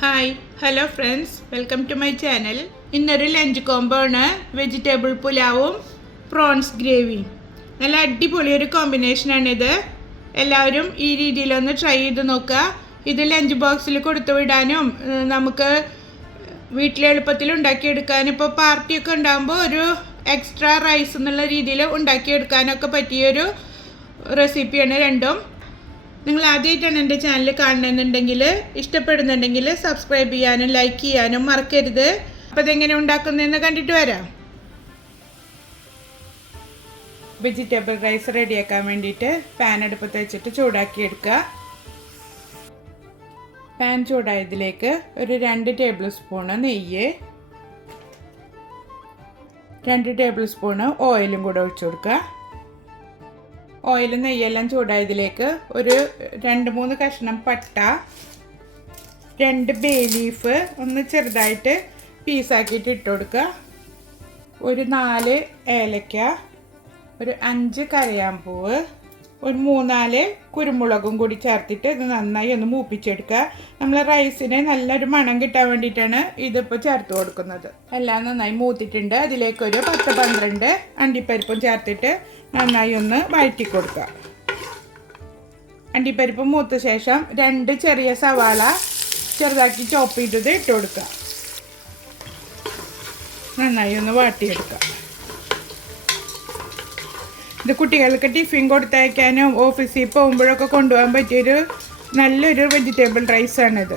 Hi hello friends, welcome to my channel. ഇന്നൊരു lunch combo ആണ്. Vegetable പുലാവും prawns ഗ്രേവിയും. നല്ല അടിപൊളി ഒരു കോമ്പിനേഷനാണിത്. എല്ലാവരും ഈ രീതിയിലൊന്ന് ട്രൈ ചെയ്ത് നോക്കുക. ഇത് ലഞ്ച് ബോക്സിൽ കൊടുത്തു വിടാനും നമുക്ക് വീട്ടിൽ എളുപ്പത്തിൽ ഉണ്ടാക്കിയെടുക്കാനും, ഇപ്പോൾ പാർട്ടിയൊക്കെ ഉണ്ടാകുമ്പോൾ ഒരു എക്സ്ട്രാ റൈസ് എന്നുള്ള രീതിയിൽ ഉണ്ടാക്കിയെടുക്കാനൊക്കെ പറ്റിയൊരു റെസിപ്പിയാണ് രണ്ടും. നിങ്ങൾ ആദ്യമായിട്ടാണ് എൻ്റെ ചാനൽ കാണണമെന്നുണ്ടെങ്കിൽ, ഇഷ്ടപ്പെടുന്നുണ്ടെങ്കിൽ സബ്സ്ക്രൈബ് ചെയ്യാനും ലൈക്ക് ചെയ്യാനും മറക്കരുത്. അപ്പോൾ അതെങ്ങനെ ഉണ്ടാക്കുന്നതെന്ന് കണ്ടിട്ട് വരാം. വെജിറ്റബിൾ റൈസ് റെഡിയാക്കാൻ വേണ്ടിയിട്ട് പാൻ അടുപ്പത്ത് വെച്ചിട്ട് ചൂടാക്കി എടുക്കുക. പാൻ ചൂടായതിലേക്ക് ഒരു 2 ടേബിൾ സ്പൂണ് നെയ്യ്, 2 ടേബിൾ സ്പൂണ് ഓയിലും കൂടെ ഒഴിച്ചു കൊടുക്കുക. ഓയിലും നെയ്യെല്ലാം ചൂടായതിലേക്ക് ഒരു 2-3 കഷ്ണം പട്ട, 2 ബേ ലീഫ് ഒന്ന് ചെറുതായിട്ട് പീസാക്കിയിട്ട് ഇട്ട് കൊടുക്കുക. ഒരു 4 ഏലക്ക, ഒരു 5 കരയാമ്പൂവ്, ഒരു 3-4 കുരുമുളകും കൂടി ചേർത്തിട്ട് ഇത് നന്നായി ഒന്ന് മൂപ്പിച്ചെടുക്കുക. നമ്മൾ റൈസിന് നല്ലൊരു മണം കിട്ടാൻ വേണ്ടിയിട്ടാണ് ഇതിപ്പോൾ ചേർത്ത് കൊടുക്കുന്നത്. എല്ലാം നന്നായി മൂത്തിട്ടുണ്ട്. അതിലേക്കൊരു 10-12 അണ്ടിപ്പരിപ്പും ചേർത്തിട്ട് നന്നായി ഒന്ന് വഴറ്റി കൊടുക്കുക. അണ്ടിപ്പരിപ്പ് മൂത്ത ശേഷം 2 ചെറിയ സവാള ചെറുതാക്കി ചോപ്പ് ചെയ്തത് ഇട്ട് കൊടുക്കുക. നന്നായി ഒന്ന് വാട്ടിയെടുക്കുക. ഇത് കുട്ടികൾക്ക് ടിഫിൻ കൊടുത്തയക്കാനും ഓഫീസിൽ പോകുമ്പോഴൊക്കെ കൊണ്ടുപോകാൻ പറ്റിയൊരു നല്ലൊരു വെജിറ്റബിൾ റൈസാണിത്.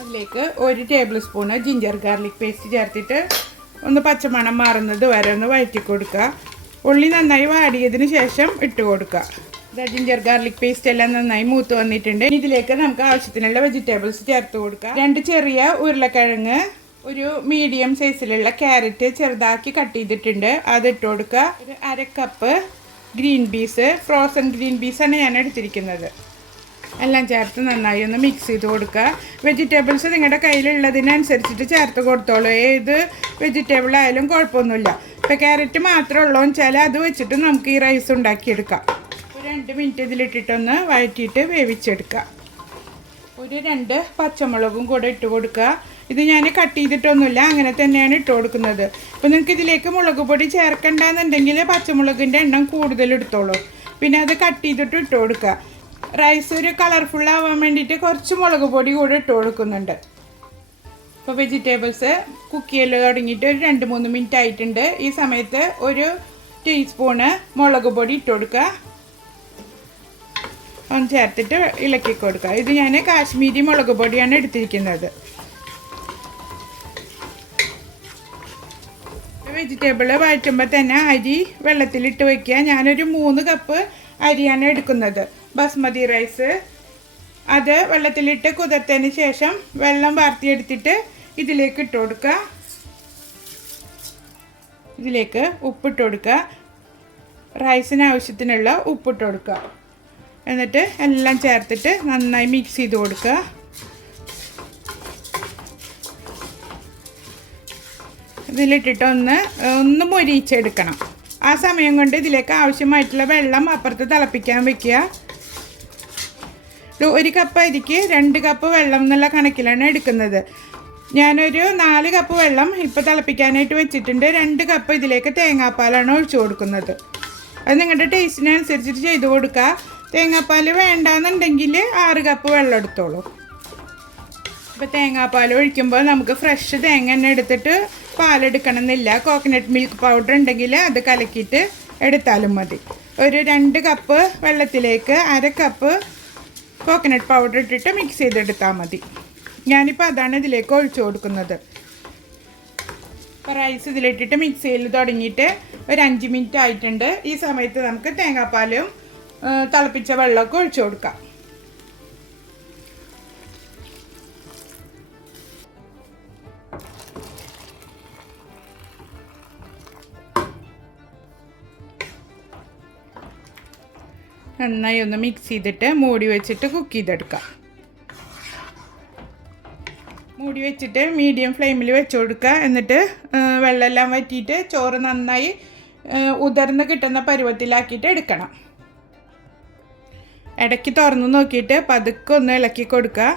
അതിലേക്ക് 1 table spoon ginger garlic paste ചേർത്തിട്ട് ഒന്ന് പച്ചമണം മാറുന്നത് വരെ ഒന്ന് വഴറ്റി കൊടുക്കുക. ഉള്ളി നന്നായി വാടിയതിന് ശേഷം ഇട്ട് കൊടുക്കുക. ജിഞ്ചർ ഗാർലിക് പേസ്റ്റ് എല്ലാം നന്നായി മൂത്ത് വന്നിട്ടുണ്ട്. ഇതിലേക്ക് നമുക്ക് ആവശ്യത്തിനുള്ള വെജിറ്റബിൾസ് ചേർത്ത് കൊടുക്കുക. 2 ചെറിയ ഉരുളക്കിഴങ്ങ്, ഒരു മീഡിയം സൈസിലുള്ള ക്യാരറ്റ് ചെറുതാക്കി കട്ട് ചെയ്തിട്ടുണ്ട്, അത് ഇട്ട് കൊടുക്കുക. ഒരു 1/2 cup green peas, frozen green പീസാണ് ഞാൻ എടുത്തിരിക്കുന്നത്. എല്ലാം ചേർത്ത് നന്നായി ഒന്ന് മിക്സ് ചെയ്ത് കൊടുക്കുക. വെജിറ്റബിൾസ് നിങ്ങളുടെ കയ്യിലുള്ളതിനനുസരിച്ചിട്ട് ചേർത്ത് കൊടുത്തോളൂ. ഏത് വെജിറ്റബിൾ ആയാലും കുഴപ്പമൊന്നുമില്ല. ഇപ്പോൾ ക്യാരറ്റ് മാത്രമേ ഉള്ളൂ വെച്ചാൽ അത് വെച്ചിട്ട് നമുക്ക് ഈ റൈസ് ഉണ്ടാക്കിയെടുക്കാം. ഒരു 2 മിനിറ്റ് ഇതിലിട്ടിട്ടൊന്ന് വഴറ്റിയിട്ട് വേവിച്ചെടുക്കുക. ഒരു 2 പച്ചമുളകും കൂടെ ഇട്ട് കൊടുക്കുക. ഇത് ഞാൻ കട്ട് ചെയ്തിട്ടൊന്നുമില്ല, അങ്ങനെ തന്നെയാണ് ഇട്ട് കൊടുക്കുന്നത്. അപ്പോൾ നിങ്ങൾക്ക് ഇതിലേക്ക് മുളക് പൊടി ചേർക്കണ്ടെന്നുണ്ടെങ്കിൽ പച്ചമുളകിൻ്റെ എണ്ണം കൂടുതൽ എടുത്തോളൂ. പിന്നെ അത് കട്ട് ചെയ്തിട്ട് ഇട്ട് കൊടുക്കുക. റൈസ് ഒരു കളർഫുള്ളാവാൻ വേണ്ടിയിട്ട് കുറച്ച് മുളക് പൊടി കൂടെ ഇട്ട് കൊടുക്കുന്നുണ്ട്. ഇപ്പോൾ വെജിറ്റബിൾസ് കുക്ക് ചെയ്യൽ തുടങ്ങിയിട്ട് ഒരു 2-3 മിനിറ്റ് ആയിട്ടുണ്ട്. ഈ സമയത്ത് ഒരു ടീസ്പൂണ് മുളക് പൊടി ഇട്ട് കൊടുക്കുക. ഒന്ന് ചേർത്തിട്ട് ഇളക്കി കൊടുക്കുക. ഇത് ഞാൻ കാശ്മീരി മുളക് പൊടിയാണ് എടുത്തിരിക്കുന്നത്. വെജിറ്റബിൾ വഴറ്റുമ്പോൾ തന്നെ അരി വെള്ളത്തിലിട്ട് വയ്ക്കുക. ഞാനൊരു 3 കപ്പ് അരിയാണ് എടുക്കുന്നത്, ബസ്മതി റൈസ്. അത് വെള്ളത്തിലിട്ട് കുതിർത്തതിന് ശേഷം വെള്ളം വാർത്തിയെടുത്തിട്ട് ഇതിലേക്ക് ഇട്ട് കൊടുക്കുക. ഇതിലേക്ക് ഉപ്പിട്ട് കൊടുക്കുക. റൈസിന് ആവശ്യത്തിനുള്ള ഉപ്പിട്ട് കൊടുക്കുക. എന്നിട്ട് എല്ലാം ചേർത്തിട്ട് നന്നായി മിക്സ് ചെയ്ത് കൊടുക്കുക. ഇതിലിട്ടിട്ട് ഒന്ന് മൊരിയിച്ചെടുക്കണം. ആ സമയം കൊണ്ട് ഇതിലേക്ക് ആവശ്യമായിട്ടുള്ള വെള്ളം അപ്പുറത്ത് തിളപ്പിക്കാൻ വെക്കുക. 1 കപ്പ് അരിക്ക് 2 കപ്പ് വെള്ളം എന്നുള്ള കണക്കിലാണ് എടുക്കുന്നത്. ഞാനൊരു 4 കപ്പ് വെള്ളം ഇപ്പോൾ തിളപ്പിക്കാനായിട്ട് വെച്ചിട്ടുണ്ട്. 2 കപ്പ് ഇതിലേക്ക് തേങ്ങാപ്പാലാണ് ഒഴിച്ചു കൊടുക്കുന്നത്. അത് നിങ്ങളുടെ ടേസ്റ്റിനനുസരിച്ചിട്ട് ചെയ്ത് കൊടുക്കുക. തേങ്ങാപ്പാൽ വേണ്ടാന്നുണ്ടെങ്കിൽ 6 കപ്പ് വെള്ളം എടുത്തോളൂ. ഇപ്പോൾ തേങ്ങാപ്പാൽ ഒഴിക്കുമ്പോൾ നമുക്ക് ഫ്രഷ് തേങ്ങ തന്നെ എടുത്തിട്ട് പാലെടുക്കണം എന്നില്ല. കോക്കനട്ട് മിൽക്ക് പൗഡർ ഉണ്ടെങ്കിൽ അത് കലക്കിയിട്ട് എടുത്താലും മതി. ഒരു 2 കപ്പ് വെള്ളത്തിലേക്ക് 1/2 കപ്പ് കോക്കനട്ട് പൗഡർ ഇട്ടിട്ട് മിക്സ് ചെയ്തെടുത്താൽ മതി. ഞാനിപ്പോൾ അതാണ് ഇതിലേക്ക് ഒഴിച്ചു കൊടുക്കുന്നത്. ഇപ്പോൾ റൈസ് ഇതിലിട്ടിട്ട് മിക്സ് ചെയ്ത് തുടങ്ങിയിട്ട് ഒരു 5 മിനിറ്റ് ആയിട്ടുണ്ട്. ഈ സമയത്ത് നമുക്ക് തേങ്ങാപ്പാലും തിളപ്പിച്ച വെള്ളമൊക്കെ ഒഴിച്ചു കൊടുക്കാം. നന്നായി ഒന്ന് മിക്സ് ചെയ്തിട്ട് മൂടി വെച്ചിട്ട് കുക്ക് ചെയ്തെടുക്കാം. മൂടി വെച്ചിട്ട് മീഡിയം ഫ്ലെയിമിൽ വെച്ച് കൊടുക്കുക. എന്നിട്ട് വെള്ളമെല്ലാം വറ്റിയിട്ട് ചോറ് നന്നായി ഉതിർന്ന് കിട്ടുന്ന പരുവത്തിലാക്കിയിട്ട് എടുക്കണം. ഇടയ്ക്ക് തുറന്ന് നോക്കിയിട്ട് പതുക്കെ ഒന്ന് ഇളക്കി കൊടുക്കുക.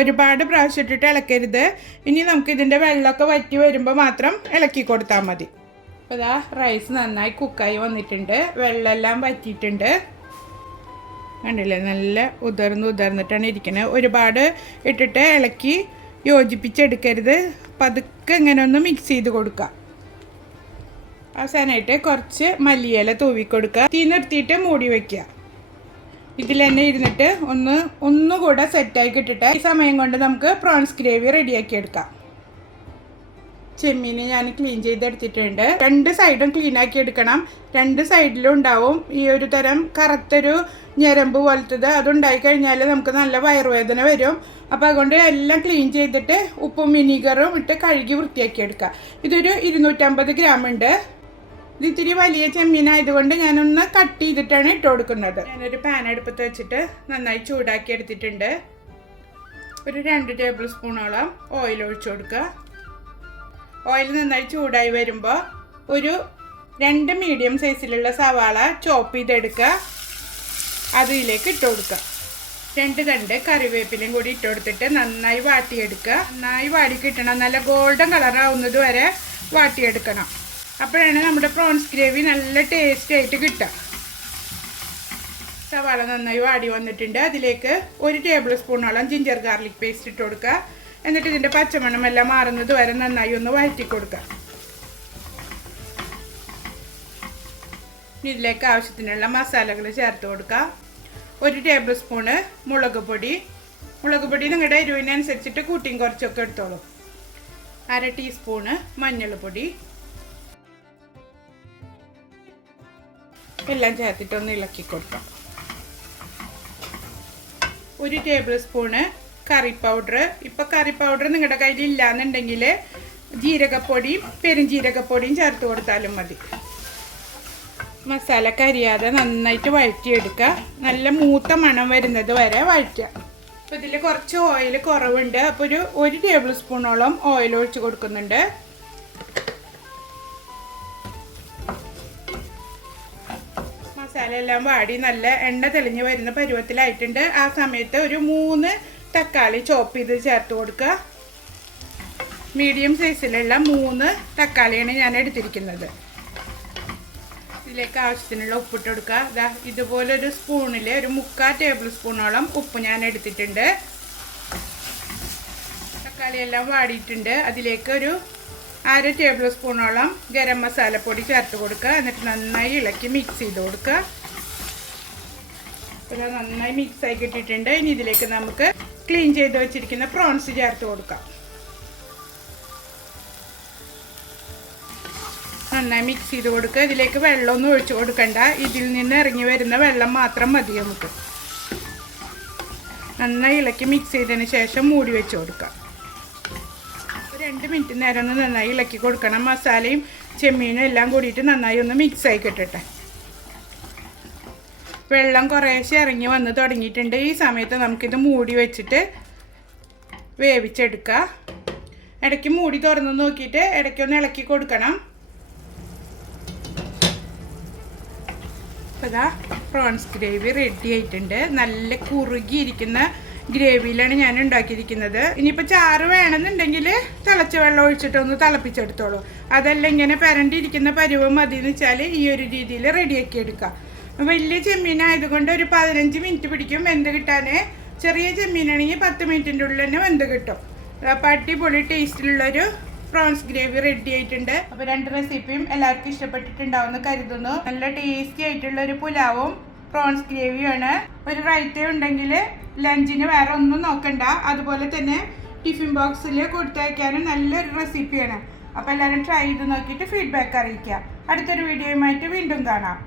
ഒരുപാട് പ്രാവശ്യം ഇട്ടിട്ട് ഇളക്കരുത്. ഇനി നമുക്ക് ഇതിൻ്റെ വെള്ളമൊക്കെ വറ്റി വരുമ്പോൾ മാത്രം ഇളക്കി കൊടുത്താൽ മതി. അപ്പോൾ ഇതാ റൈസ് നന്നായി കുക്കായി വന്നിട്ടുണ്ട്, വെള്ളമെല്ലാം വറ്റിയിട്ടുണ്ട്. കണ്ടില്ലേ, നല്ല ഉതിർന്നിട്ടാണ് ഇരിക്കുന്നത്. ഒരുപാട് ഇട്ടിട്ട് ഇളക്കി യോജിപ്പിച്ചെടുക്കരുത്, പതുക്കെ ഇങ്ങനെ ഒന്ന് മിക്സ് ചെയ്ത് കൊടുക്കുക. അവസാനമായിട്ട് കുറച്ച് മല്ലിയില തൂവി കൊടുക്കുക. തീ നിർത്തിയിട്ട് മൂടി വയ്ക്കുക. ഇതിൽ തന്നെ ഇരുന്നിട്ട് ഒന്നുകൂടെ സെറ്റായി കിട്ടിട്ട് ഈ സമയം കൊണ്ട് നമുക്ക് പ്രോൺസ് ഗ്രേവി റെഡിയാക്കി എടുക്കാം. ചെമ്മീൻ ഞാൻ ക്ലീൻ ചെയ്തെടുത്തിട്ടുണ്ട്. 2 സൈഡും ക്ലീൻ ആക്കി എടുക്കണം. 2 സൈഡിലും ഉണ്ടാവും ഈ ഒരു തരം കറുത്തൊരു ഞരമ്പ് പോലത്തത്. അതുണ്ടായി കഴിഞ്ഞാൽ നമുക്ക് നല്ല വയറുവേദന വരും. അപ്പോൾ അതുകൊണ്ട് എല്ലാം ക്ലീൻ ചെയ്തിട്ട് ഉപ്പും വിനീഗറും ഇട്ട് കഴുകി വൃത്തിയാക്കി എടുക്കുക. ഇതൊരു 250 ഗ്രാം ഉണ്ട്. ഇത് ഇത്തിരി വലിയ ചെമ്മീനായതുകൊണ്ട് ഞാനൊന്ന് കട്ട് ചെയ്തിട്ടാണ് ഇട്ട് കൊടുക്കുന്നത്. ഞാനൊരു പാൻ അടുപ്പത്ത് വെച്ചിട്ട് നന്നായി ചൂടാക്കി എടുത്തിട്ടുണ്ട്. ഒരു 2 ടേബിൾ സ്പൂണോളം ഓയിൽ ഒഴിച്ചു കൊടുക്കുക. ഓയിൽ നന്നായി ചൂടായി വരുമ്പോൾ ഒരു 2 മീഡിയം സൈസിലുള്ള സവാള ചോപ്പ് ചെയ്തെടുക്കുക. അതിലേക്ക് ഇട്ട് കൊടുക്കുക. 2 തണ്ട് കറിവേപ്പിലയും കൂടി ഇട്ട് കൊടുത്തിട്ട് നന്നായി വാട്ടിയെടുക്കുക. നന്നായി വാടി കിട്ടണം, നല്ല ഗോൾഡൻ കളറാവുന്നത് വരെ വാട്ടിയെടുക്കണം. അപ്പോഴാണ് നമ്മുടെ പ്രോൺസ് ഗ്രേവി നല്ല ടേസ്റ്റ് ആയിട്ട് കിട്ടുക. സവാള നന്നായി വാടി വന്നിട്ടുണ്ട്. അതിലേക്ക് 1 ടേബിൾ സ്പൂണോളം ജിഞ്ചർ ഗാർലിക് പേസ്റ്റ് ഇട്ട് കൊടുക്കുക. എന്നിട്ട് ഇതിൻ്റെ പച്ചമണം എല്ലാം മാറുന്നത് വരെ നന്നായി ഒന്ന് വഴറ്റി കൊടുക്കുക. ഇതിലേക്ക് ആവശ്യത്തിനുള്ള മസാലകൾ ചേർത്ത് കൊടുക്കുക. 1 ടേബിൾ സ്പൂണ് മുളക് പൊടി നിങ്ങളുടെ എരിവിനനുസരിച്ചിട്ട് കൂട്ടിയും കുറച്ചൊക്കെ എടുത്തോളൂ. 1/2 ടീസ്പൂണ് മഞ്ഞൾപ്പൊടി എല്ലാം ചേർത്തിട്ടൊന്ന് ഇളക്കി കൊടുക്കാം. 1 ടേബിൾ സ്പൂണ് കറി പൗഡർ. ഇപ്പോൾ കറി പൗഡർ നിങ്ങളുടെ കയ്യിൽ ഇല്ലാന്നുണ്ടെങ്കിൽ ജീരകപ്പൊടിയും പെരുംജീരകപ്പൊടിയും ചേർത്ത് കൊടുത്താലും മതി. മസാല കരിയാതെ നന്നായിട്ട് വഴറ്റിയെടുക്കുക. നല്ല മൂത്ത മണം വരുന്നത് വരെ വഴറ്റുക. അപ്പോൾ ഇതിൽ കുറച്ച് ഓയിൽ കുറവുണ്ട്. അപ്പോൾ ഒരു 1 ടേബിൾ സ്പൂണോളം ഓയിൽ ഒഴിച്ച് കൊടുക്കുന്നുണ്ട്. മസാല എല്ലാം വാടി നല്ല എണ്ണ തെളിഞ്ഞ് വരുന്ന പരുവത്തിലായിട്ടുണ്ട്. ആ സമയത്ത് ഒരു 3 തക്കാളി ചോപ്പ് ചെയ്ത് ചേർത്ത് കൊടുക്കുക. മീഡിയം സൈസിലുള്ള 3 തക്കാളിയാണ് ഞാൻ എടുത്തിരിക്കുന്നത്. ഇതിലേക്ക് ആവശ്യത്തിനുള്ള ഉപ്പിട്ട് കൊടുക്കുക. ഇതുപോലൊരു സ്പൂണിൽ ഒരു 3/4 ടേബിൾ സ്പൂണോളം ഉപ്പ് ഞാൻ എടുത്തിട്ടുണ്ട്. തക്കാളി എല്ലാം വാടിയിട്ടുണ്ട്. അതിലേക്ക് ഒരു 1/2 ടേബിൾ സ്പൂണോളം ഗരം മസാലപ്പൊടി ചേർത്ത് കൊടുക്കുക. എന്നിട്ട് നന്നായി ഇളക്കി മിക്സ് ചെയ്ത് കൊടുക്കുക. പിന്നെ നന്നായി മിക്സ് ആയി കിട്ടിയിട്ടുണ്ട്. ഇനി ഇതിലേക്ക് നമുക്ക് ക്ലീൻ ചെയ്ത് വെച്ചിരിക്കുന്ന പ്രോൺസ് ചേർത്ത് കൊടുക്കാം. നന്നായി മിക്സ് ചെയ്ത് കൊടുക്കുക. ഇതിലേക്ക് വെള്ളമൊന്നും ഒഴിച്ചു കൊടുക്കണ്ട. ഇതിൽ നിന്ന് ഇറങ്ങി വരുന്ന വെള്ളം മാത്രം മതി നമുക്ക്. നന്നായി ഇളക്കി മിക്സ് ചെയ്തതിന് ശേഷം മൂടി വെച്ച് കൊടുക്കാം. 2 മിനിറ്റ് നേരം ഒന്ന് നന്നായി ഇളക്കി കൊടുക്കണം. മസാലയും ചെമ്മീനും എല്ലാം കൂടിയിട്ട് നന്നായി ഒന്ന് മിക്സ് ആയി കിട്ടട്ടെ. വെള്ളം കുറേശ്ശെ ഇറങ്ങി വന്ന് തുടങ്ങിയിട്ടുണ്ട്. ഈ സമയത്ത് നമുക്കിത് മൂടി വെച്ചിട്ട് വേവിച്ചെടുക്കുക. ഇടയ്ക്ക് മൂടി തുറന്ന് നോക്കിയിട്ട് ഇടയ്ക്കൊന്ന് ഇളക്കി കൊടുക്കണം. അപ്പോൾ ഇതാ പ്രോൺസ് ഗ്രേവി റെഡി ആയിട്ടുണ്ട്. നല്ല കുറുകിയിരിക്കുന്ന ഗ്രേവിയിലാണ് ഞാൻ ഉണ്ടാക്കിയിരിക്കുന്നത്. ഇനിയിപ്പോൾ ചാറ് വേണമെന്നുണ്ടെങ്കിൽ തിളച്ച വെള്ളം ഒഴിച്ചിട്ടൊന്ന് തിളപ്പിച്ചെടുത്തോളൂ. അതല്ല ഇങ്ങനെ പരണ്ടിരിക്കുന്ന പരുവം മതി എന്ന് വെച്ചാൽ ഈ ഒരു രീതിയിൽ റെഡിയാക്കി എടുക്കാം. വലിയ ചെമ്മീനായതുകൊണ്ട് ഒരു 15 മിനിറ്റ് പിടിക്കും വെന്ത് കിട്ടാൻ. ചെറിയ ചെമ്മീനാണെങ്കിൽ 10 മിനിറ്റിൻ്റെ ഉള്ളിൽ തന്നെ വെന്ത് കിട്ടും. അപ്പോൾ അടിപൊളി ടേസ്റ്റിലുള്ളൊരു പ്രോൺസ് ഗ്രേവി റെഡി ആയിട്ടുണ്ട്. അപ്പോൾ 2 റെസിപ്പിയും എല്ലാവർക്കും ഇഷ്ടപ്പെട്ടിട്ടുണ്ടാവുമെന്ന് കരുതുന്നു. നല്ല ടേസ്റ്റി ആയിട്ടുള്ളൊരു പുലാവും പ്രോൺസ് ഗ്രേവിയാണ്. ഒരു റൈറ്റ് ഉണ്ടെങ്കിൽ ലഞ്ചിന് വേറെ ഒന്നും നോക്കണ്ട. അതുപോലെ തന്നെ ടിഫിൻ ബോക്സിൽ കൊടുത്തയക്കാനും നല്ലൊരു റെസിപ്പിയാണ്. അപ്പോൾ എല്ലാവരും ട്രൈ ചെയ്ത് നോക്കിയിട്ട് ഫീഡ്ബാക്ക് അറിയിക്കുക. അടുത്തൊരു വീഡിയോയുമായിട്ട് വീണ്ടും കാണാം.